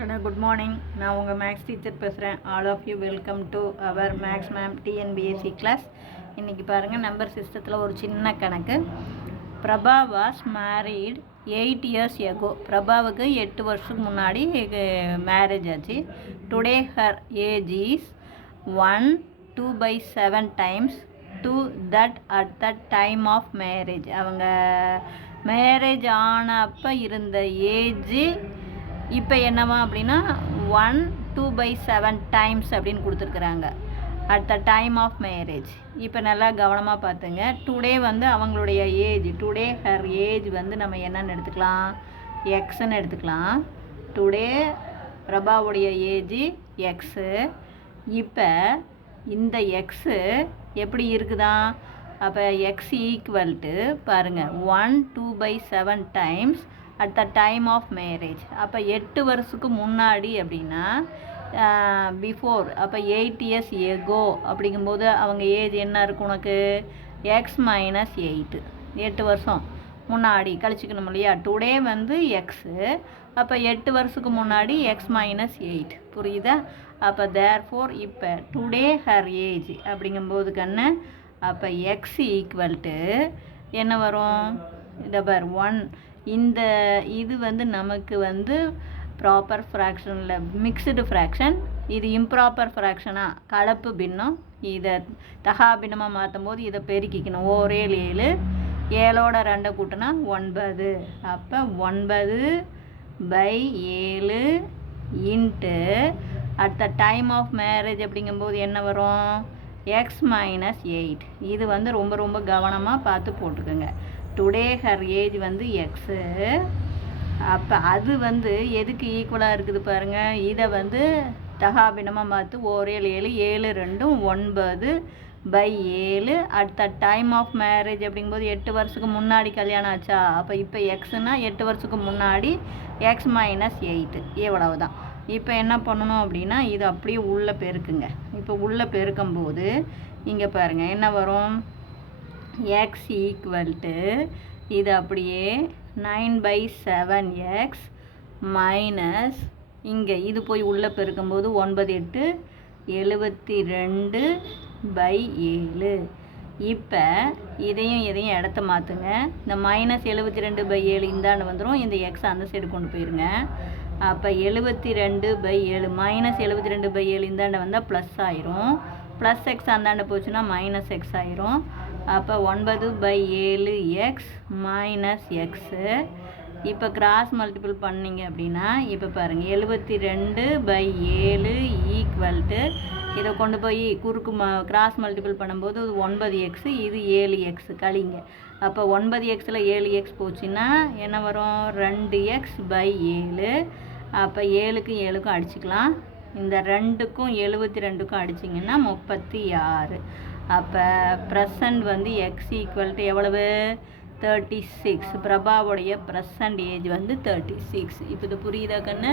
Good morning. நான் உங்கள் maths teacher பேசுகிறேன். All of you welcome to our maths ma'am TNPSC class. இன்றைக்கி பாருங்கள், நம்பர் சிஸ்டத்தில் ஒரு சின்ன கணக்கு. Prabha was married 8 years ago. பிரபாவுக்கு 8 வருஷத்துக்கு முன்னாடி மேரேஜ் ஆச்சு. Today her age is 1/2/7 times to that at the time of marriage. அவங்க மேரேஜ் ஆனப்போ இருந்த ஏஜ் இப்போ என்னவா அப்படின்னா 1/2/7 times அப்படின்னு கொடுத்துருக்குறாங்க at the time of marriage. இப்போ நல்லா கவனமாக பார்த்துங்க. டுடே வந்து அவங்களுடைய ஏஜ், டுடே ஹர் ஏஜ் வந்து நம்ம என்னன்னு எடுத்துக்கலாம், எக்ஸ்ன்னு எடுத்துக்கலாம். டுடே பிரபாவுடைய ஏஜ் எக்ஸு. இப்போ இந்த எக்ஸு எப்படி இருக்குதா, அப்போ எக்ஸ் ஈக்குவல் டு பாருங்கள் 1/2/7 times at the time of marriage. அப்போ 8 வருஷத்துக்கு முன்னாடி அப்படின்னா பிஃபோர், அப்போ 8 years எகோ அப்படிங்கும்போது அவங்க ஏஜ் என்ன இருக்கும் உனக்கு, எக்ஸ் மைனஸ் 8 வருஷம் முன்னாடி கழிச்சிக்கணும் இல்லையா. டுடே வந்து எக்ஸு, அப்போ 8 வருஷத்துக்கு முன்னாடி எக்ஸ் மைனஸ் 8, புரியுதா. அப்போ தேர்ஃபோர் இப்போ டுடே ஹர் ஏஜ் அப்படிங்கும்போது கண்ணு, அப்போ எக்ஸ் ஈக்குவல் டு என்ன வரும், இந்த பார் 1. இந்த இது வந்து நமக்கு வந்து ப்ராப்பர் ஃப்ராக்ஷனில் மிக்ஸ்டு ஃப்ராக்ஷன், இது இம்ப்ராப்பர் ஃப்ராக்ஷனாக கலப்பு பின்னம். இதை தகா பின்னமாக மாற்றும் போது இதை பெருக்கிக்கணும். ஓரே 7, 7ஓட 2 கூட்டினா 9. அப்போ 9/7 into at the time of marriage அப்படிங்கும்போது என்ன வரும், எக்ஸ் மைனஸ் 8. இது வந்து ரொம்ப ரொம்ப கவனமாக பார்த்து போட்டுக்கோங்க. டுடே ஹர் ஏஜ் வந்து எக்ஸு. அப்போ அது வந்து எதுக்கு ஈக்குவலாக இருக்குது பாருங்கள். இதை வந்து தகாபினமாக பார்த்து ஓரே 7, 7 2 9/7 at the time of marriage அப்படிங்கும்போது 8 வருஷத்துக்கு முன்னாடி கல்யாணம் ஆச்சா. அப்போ இப்போ எக்ஸுனா 8 வருஷத்துக்கு முன்னாடி எக்ஸ் மைனஸ் 8, எவ்வளவு தான். இப்போ என்ன பண்ணணும் அப்படின்னா இது அப்படியே உள்ளே பெருக்குங்க. இப்போ உள்ளே பெருக்கும்போது இங்கே பாருங்கள் என்ன வரும், எக்ஸ் ஈக்குவல் டு இது அப்படியே 9/7x மைனஸ் இங்கே இது போய் உள்ளே பெருக்கும்போது 9 8 72/7. இப்போ இதையும் இடத்த மாற்றுங்க. இந்த மைனஸ் 72/7 இந்தாண்டு வந்துடும். இந்த எக்ஸ் அந்த சைடு கொண்டு போயிருங்க. அப்போ 72/7 மைனஸ் 72/7 இந்தாண்ட வந்தால் ப்ளஸ் ஆயிரும். ப்ளஸ் எக்ஸ் அந்தாண்ட போச்சுன்னா மைனஸ் எக்ஸ் ஆயிரும். அப்போ 9/7x மைனஸ் எக்ஸு. இப்போ கிராஸ் மல்டிபிள் பண்ணிங்க அப்படின்னா இப்போ பாருங்கள் 72/7 ஈக்குவல் டு இதை கொண்டு போய் குறுக்கு கிராஸ் மல்டிபிள் பண்ணும்போது 9x, இது 7x கழிங்க. அப்போ 9xல் 7x போச்சுன்னா என்ன வரும், 2x/7. அப்போ 7க்கும் 7க்கும் அடிச்சுக்கலாம். இந்த 2க்கும் 72க்கும் அடிச்சிங்கன்னா 36. அப்போ ப்ரெசண்ட் வந்து எக்ஸ் ஈக்குவல் டு எவ்வளவு, 36. பிரபாவுடைய ப்ரெசண்ட் ஏஜ் வந்து 36. இப்போ இது புரியுதா கண்ணு,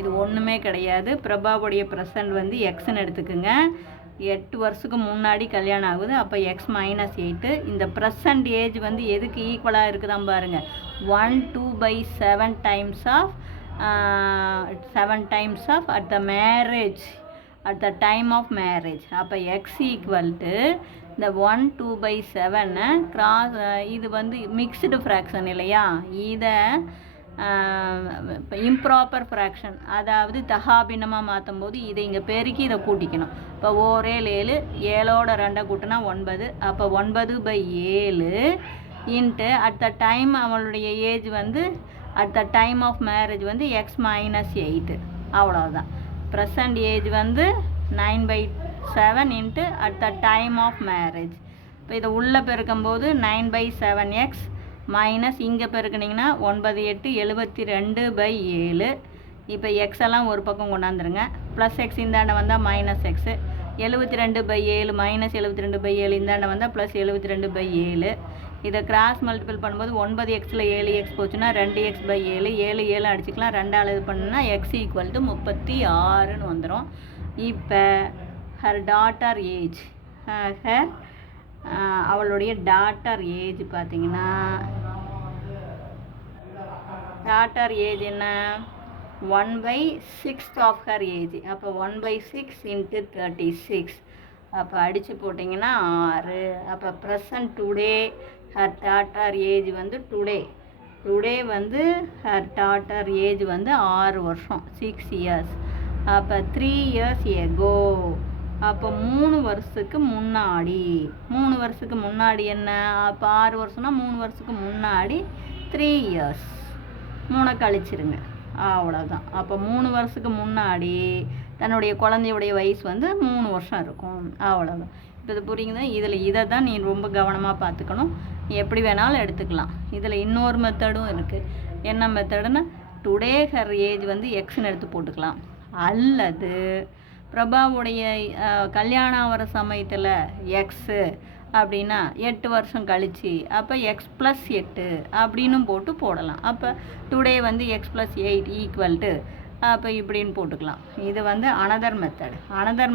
இது ஒன்றுமே கிடையாது. பிரபாவுடைய ப்ரெசண்ட் வந்து எக்ஸ்ன்னு எடுத்துக்குங்க. 8 வருஷத்துக்கு முன்னாடி கல்யாணம் ஆகுது. அப்போ எக்ஸ் மைனஸ் 8. இந்த ப்ரெசண்ட் ஏஜ் வந்து எதுக்கு ஈக்குவலாக இருக்குதான் பாருங்கள், 1/2/7 times of at the marriage, at the time of marriage. அப்போ எக்ஸ் ஈக்குவல் டு இந்த 1/2/7 கிராஸ், இது வந்து மிக்ஸ்டு ஃப்ராக்ஷன் இல்லையா, இதை இம்ப்ராப்பர் ஃப்ராக்ஷன், அதாவது தகாபின்னமாக மாற்றும் போது இதை இங்கே பெருக்கி இதை கூட்டிக்கணும். இப்போ ஓரே 7, 7ஓட 2 கூட்டினா 9. அப்போ 9/7 இன்ட்டு அட் த டைம் அவளுடைய ஏஜ் வந்து at the time of marriage வந்து எக்ஸ் மைனஸ் 8, அவ்வளோதான். ப்ரெசண்ட் ஏஜ் வந்து 9/7 into at the time of marriage. இப்போ இதை உள்ளே பெருக்கும்போது 9/7x மைனஸ் இங்கே பெருக்குனிங்கன்னா 9 8 72/7. இப்போ எக்ஸ் எல்லாம் ஒரு பக்கம் கொண்டாந்துருங்க. ப்ளஸ் எக்ஸ் இந்தாண்ட வந்தால் மைனஸ் எக்ஸு. 72/7 மைனஸ் 72/7 இந்தாண்ட வந்தால் ப்ளஸ் 72/7. இதை கிராஸ் மல்டிபிள் பண்ணும்போது 9xல் 7x போச்சுன்னா 2x/7, 7 7 அடிச்சுக்கலாம். 2ஆல் இது பண்ணுன்னா எக்ஸ் ஈக்குவல் டு 36ன்னு வந்துடும். இப்போ ஹர் டாட்டர் ஏஜ், அவளுடைய டாட்டர் ஏஜ் பார்த்தீங்கன்னா, டாட்டர் ஏஜ் என்ன, 1/6 ஆஃப் ஹர் ஏஜ். அப்போ 1/6 இன்ட்டு 36. அப்போ அடித்து போட்டிங்கன்னா 6. அப்போ present today her daughter age வந்து டுடே வந்து ஹர் டாட்டர் ஏஜ் வந்து 6 வருஷம், 6 இயர்ஸ். அப்போ 3 இயர்ஸ் எகோ. அப்போ 3 வருஷத்துக்கு முன்னாடி என்ன? அப்போ 6 வருஷம்னா 3 வருஷத்துக்கு முன்னாடி 3 இயர்ஸ். 3 கழிச்சிருங்க, அவ்வளோதான். அப்போ 3 வருஷத்துக்கு முன்னாடி தன்னுடைய குழந்தையுடைய வயசு வந்து 3 வருஷம் இருக்கும், அவ்வளோதான். இப்போ இது புரியுதுன்னா இதை தான் நீ ரொம்ப கவனமாக பார்த்துக்கணும். நீ எப்படி வேணாலும் எடுத்துக்கலாம். இதில் இன்னொரு மெத்தடும் இருக்குது. என்ன மெத்தடுன்னா, டுடே ஹர் ஏஜ் வந்து எக்ஸ்ன்னு எடுத்து போட்டுக்கலாம். அல்லது பிரபாவுடைய கல்யாணம் ஆகிற சமயத்தில் எக்ஸு அப்படின்னா 8 வருஷம் கழிச்சு, அப்போ எக்ஸ் ப்ளஸ் 8 அப்படின்னும் போடலாம். அப்போ டுடே வந்து எக்ஸ் ப்ளஸ் 8 ஈக்குவல் டு அப்போ இப்படின்னு போட்டுக்கலாம். இது வந்து அனதர்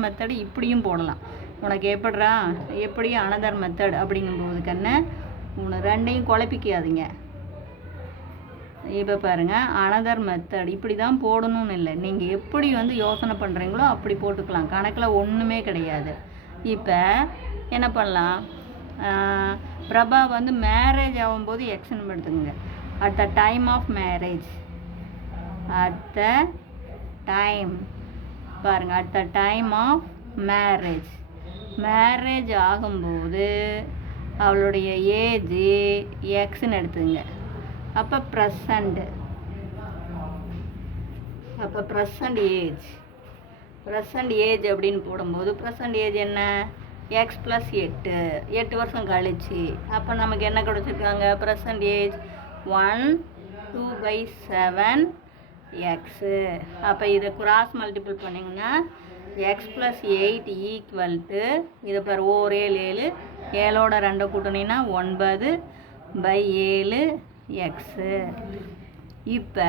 மெத்தடு. இப்படியும் போடலாம். உனக்கு எப்படி அனதர் மெத்தட் அப்படிங்கும்போது கண்ணு உனக்கு ரெண்டையும் குழப்பிக்காதீங்க. இப்போ பாருங்கள், அனதர் மெத்தட் இப்படி தான் போடணும்னு இல்லை. நீங்கள் எப்படி வந்து யோசனை பண்ணுறீங்களோ அப்படி போட்டுக்கலாம். கணக்கில் ஒன்றுமே கிடையாது. இப்போ என்ன பண்ணலாம், பிரபா வந்து மேரேஜ் ஆகும்போது எக்ஸ்ன்னு எடுத்துக்கோங்க. At the time of marriage, at the time of marriage ஆகும்போது அவளுடைய ஏஜ் எக்ஸ்ன்னு எடுத்துங்க. அப்போ ப்ரெசண்ட் ஏஜ் அப்படின்னு போடும்போது ப்ரெசண்ட் ஏஜ் என்ன? எக்ஸ் ப்ளஸ் 8 வருஷம் கழிச்சு. அப்போ நமக்கு என்ன கிடச்சிருக்காங்க? Present age 1/2/7 x. அப்போ இதை கிராஸ் மல்டிபிள் பண்ணிங்கன்னா எக்ஸ் ப்ளஸ் 8 ஈக்குவல் டு இதை பாரு, 7 7ஓட 2 கூட்டினீங்கன்னா 9/7 எக்ஸு. இப்போ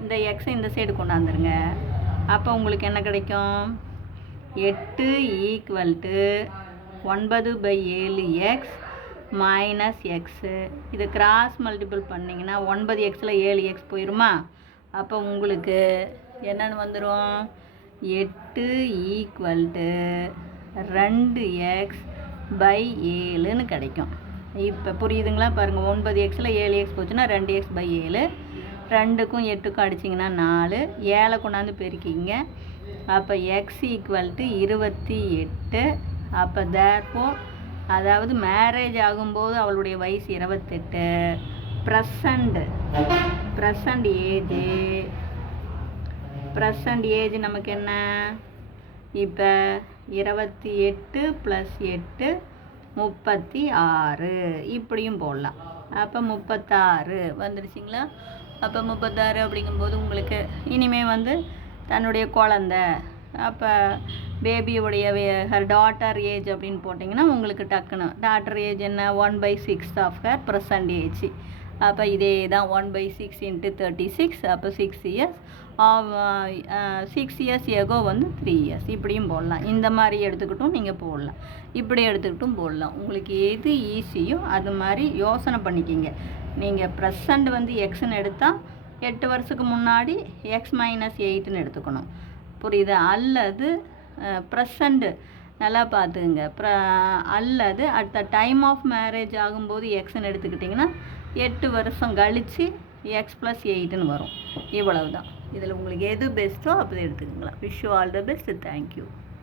இந்த எக்ஸை இந்த சைடு கொண்டாந்துருங்க. அப்போ உங்களுக்கு என்ன கிடைக்கும்? 8 equal to 9/7 X minus x. இது கிராஸ் மல்டிபிள் பண்ணிங்கன்னா 9 எக்ஸில் 7 எக்ஸ் போயிடுமா? அப்போ உங்களுக்கு என்னென்னு வந்துடும்? 8 ஈக்குவல் டு 2x/7ன்னு கிடைக்கும். இப்போ புரியுதுங்களா? பாருங்கள், 9 எக்ஸில் 7 எக்ஸ் போச்சுன்னா 2x/7. 2க்கும் 8க்கும் அடிச்சிங்கன்னா 4. 7 கொண்டாந்து பெருக்கிங்க. அப்போ எக்ஸ் ஈக்குவல் டு 28. அப்போ தேர்ஃபோர், அதாவது மேரேஜ் ஆகும்போது அவளுடைய வயசு 28. ப்ரெசண்ட் ஏஜ் நமக்கு என்ன? இப்போ 28 + 8 36. இப்படியும் போடலாம். அப்போ 36 வந்துடுச்சிங்களா? அப்போ 36 அப்படிங்கும்போது உங்களுக்கு இனிமேல் வந்து தன்னுடைய குழந்த, அப்போ பேபியோடைய ஹர் டாட்டர் ஏஜ் அப்படின்னு போட்டிங்கன்னா உங்களுக்கு டக்குன்னு டாட்டர் ஏஜ் என்ன? 1/6 ஆஃப் ஹர் ப்ரெசண்ட் ஏஜ். அப்போ இதே தான் 1/6 × 36. அப்போ 6 இயர்ஸ். 6 இயர்ஸ் எகோ வந்து 3 இயர்ஸ். இப்படியும் போடலாம். இந்த மாதிரி எடுத்துக்கிட்டும் நீங்கள் போடலாம், இப்படி எடுத்துக்கிட்டும் போடலாம். உங்களுக்கு எது ஈஸியோ அது மாதிரி யோசனை பண்ணிக்கிங்க. நீங்கள் ப்ரெசண்ட் வந்து எக்ஸ்ன்னு எடுத்தால் 8 வருஷத்துக்கு முன்னாடி எக்ஸ் மைனஸ் 8ன்னு எடுத்துக்கணும். புரியுதா? அல்லது ப்ரெசண்ட் நல்லா பார்த்துக்குங்க. அல்லது at the time of marriage ஆகும்போது எக்ஸ்ன்னு எடுத்துக்கிட்டிங்கன்னா 8 வருஷம் கழித்து எக்ஸ் + 8ன்னு வரும். இவ்வளவு தான். இதில் உங்களுக்கு எது பெஸ்ட்டோ அப்படி எடுத்துக்கங்களா. Wish you all the best. Thank you.